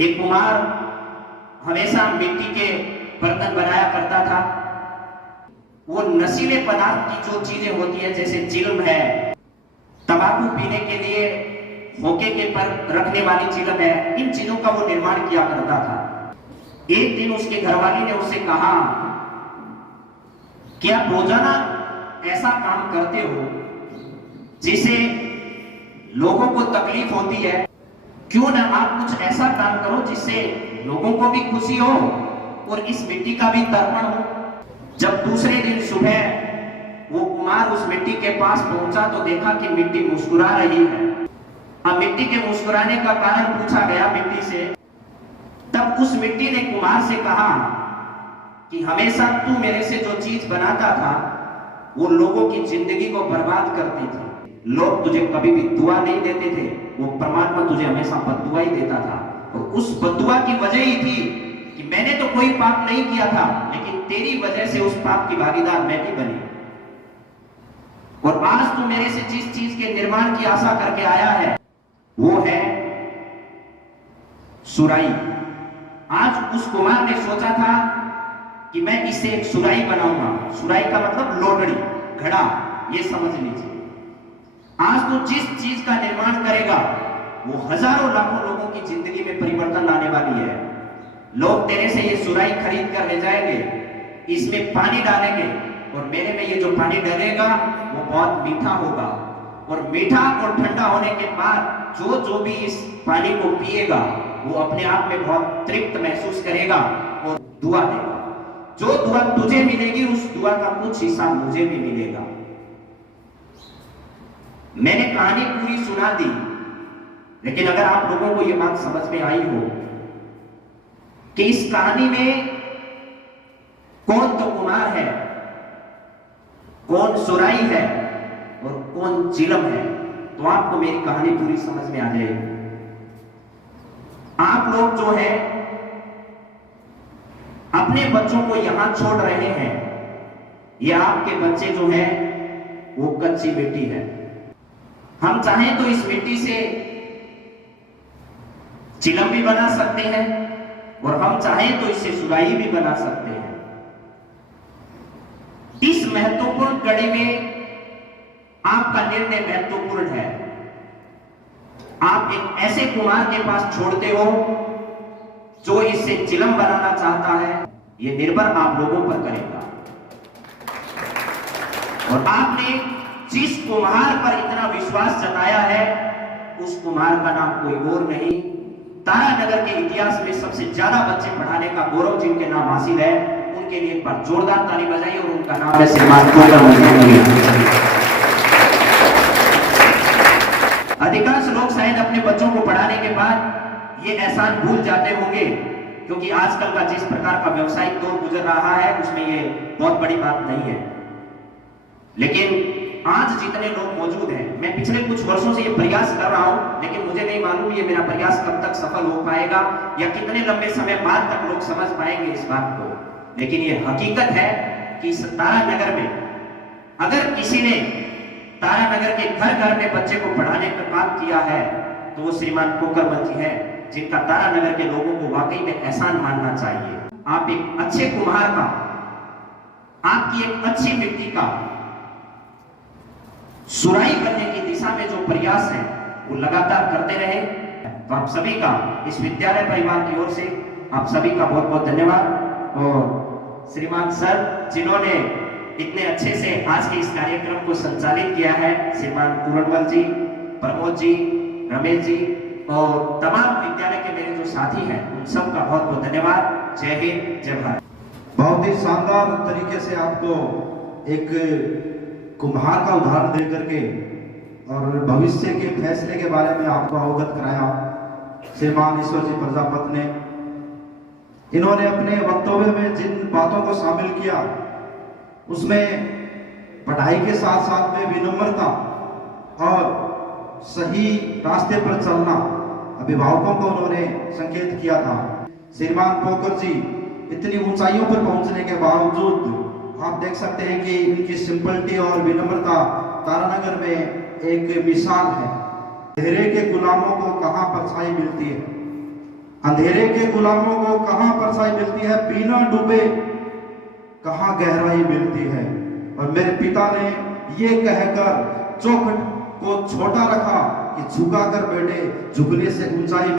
एक कुम्हार हमेशा मिट्टी के बर्तन बनाया करता था। वो नशीले पदार्थ की जो चीजें होती है, जैसे चिलम है, तंबाकू पीने के लिए होके के पर रखने वाली चिलम है, इन चीजों का वो निर्माण किया करता था। एक दिन उसके घरवाली ने उससे कहा कि आप रोजाना ऐसा काम करते हो जिसे लोगों को तकलीफ होती है, क्यों ना आप कुछ ऐसा काम करो जिससे लोगों को भी खुशी हो और इस मिट्टी का भी तर्पण हो। जब दूसरे दिन सुबह वो कुम्हार उस मिट्टी के पास पहुंचा तो देखा कि मिट्टी मुस्कुरा रही है। अब मिट्टी के मुस्कुराने का कारण पूछा गया मिट्टी से। तब उस मिट्टी ने कुम्हार से कहा कि हमेशा तू मेरे से जो चीज बनाता था वो लोगों की जिंदगी को बर्बाद करती थी। लोग तुझे कभी भी दुआ नहीं देते थे, वो परमात्मा तुझे हमेशा बद्दुआ ही देता था। और उस बद्दुआ की वजह ही थी कि मैंने तो कोई पाप नहीं किया था, लेकिन तेरी वजह से उस पाप की भागीदार मैं भी बनी। और आज तू मेरे से जिस चीज के निर्माण की आशा करके आया है वो है सुराई। आज उस कुम्हार ने सोचा था कि मैं इससे एक सुराई बनाऊंगा। सुराई का मतलब लोटड़ी, घड़ा, ये समझ लीजिए। आज तो जिस चीज का निर्माण करेगा वो हजारों लाखों लोगों की जिंदगी में परिवर्तन लाने वाली है। लोग तेरे से ये सुराई खरीद कर ले जाएंगे, इसमें पानी डालेंगे और मेरे में ये जो पानी डलेगा वो बहुत मीठा होगा। और मीठा और ठंडा होने के बाद जो भी इस पानी को पिएगा वो अपने आप में बहुत तृप्त महसूस करेगा और दुआ देगा। जो दुआ तुझे मिलेगी उस दुआ का कुछ हिस्सा मुझे भी मिलेगा। मैंने कहानी पूरी सुना दी, लेकिन अगर आप लोगों को यह बात समझ में आई हो कि इस कहानी में कौन तो कुम्हार है, कौन सुराई है और कौन चिलम है, तो आपको मेरी कहानी पूरी समझ में आ जाएगी। आप लोग जो है अपने बच्चों को यहां छोड़ रहे हैं, ये आपके बच्चे जो है वो कच्ची मिट्टी है। हम चाहें तो इस मिट्टी से चिलम भी बना सकते हैं और हम चाहें तो इससे सुराई भी बना सकते हैं। इस महत्वपूर्ण कड़ी में आपका निर्णय महत्वपूर्ण है। आप एक ऐसे कुम्हार के पास छोड़ते हो जो इससे चिलम बनाना चाहता है, यह निर्भर आप लोगों पर करेगा। और आपने जिस कुम्हार पर इतना विश्वास जताया है उस कुम्हार का नाम कोई और नहीं, तारानगर के इतिहास में सबसे ज्यादा बच्चे पढ़ाने का गौरव जिनके नाम हासिल है, उनके लिए एक बार जोरदार ताली बजाइए। और उनका नाम है श्रीमान पोकर। अधिकांश लोग शायद अपने बच्चों को पढ़ाने के बाद ये एहसान भूल जाते होंगे, क्योंकि आजकल का जिस प्रकार का व्यवसायिक दौर गुजर रहा है उसमें ये बहुत बड़ी बात नहीं है। लेकिन आज जितने लोग मौजूद हैं, मैं पिछले कुछ वर्षों से ये प्रयास कर रहा हूं, लेकिन मुझे नहीं मालूम ये मेरा प्रयास कब तक सफल हो पाएगा या कितने लंबे समय बाद तक लोग समझ पाएंगे इस बात को। लेकिन ये हकीकत है कि इस तारानगर में अगर किसी ने तारानगर के घर घर में बच्चे को पढ़ाने का काम किया है तो वो श्रीमान पोकरमल जी है, जिनका तारानगर के लोगों को वाकई में एहसान मानना चाहिए। आप एक अच्छे कुम्हार का, आपकी एक अच्छी मिट्टी का सुराई बनने की दिशा में जो प्रयास है वो लगातार करते रहे। तो आप सभी का, इस विद्यालय परिवार की ओर से आप सभी का बहुत बहुत धन्यवाद। और श्रीमान सर जिन्होंने इतने अच्छे से आज के इस कार्यक्रम को संचालित किया है, श्रीमान पूरणमल जी, प्रमोद जी, रमेश जी और तमाम विद्यालय के मेरे जो साथी हैं उन सबका बहुत बहुत धन्यवाद। जय हिंद, जय भारत। बहुत ही शानदार तरीके से आपको एक कुम्हार का उदाहरण दे करके और भविष्य के फैसले के बारे में आपको अवगत कराया श्रीमान ईश्वर जी प्रजापत ने। इन्होंने अपने वक्तव्य में जिन बातों को शामिल किया उसमें पढ़ाई के साथ साथ में विनम्रता और सही रास्ते पर चलना अभिभावकों को उन्होंने संकेत किया था। श्रीमान पोकर जी इतनी ऊंचाइयों पर पहुंचने के बावजूद आप देख सकते हैं कि इनकी सिंपलिटी और विनम्रता तारानगर में एक मिसाल है। घेरे के गुलामों को कहां परछाई मिलती है। अंधेरे के गुलामों को कहां परछाई मिलती है, बिना डूबे कहां गहराई मिलती है। और मेरे पिता ने ये कहकर चौखट को छोटा रखा कि झुका कर बैठे, झुकने से ऊंचाई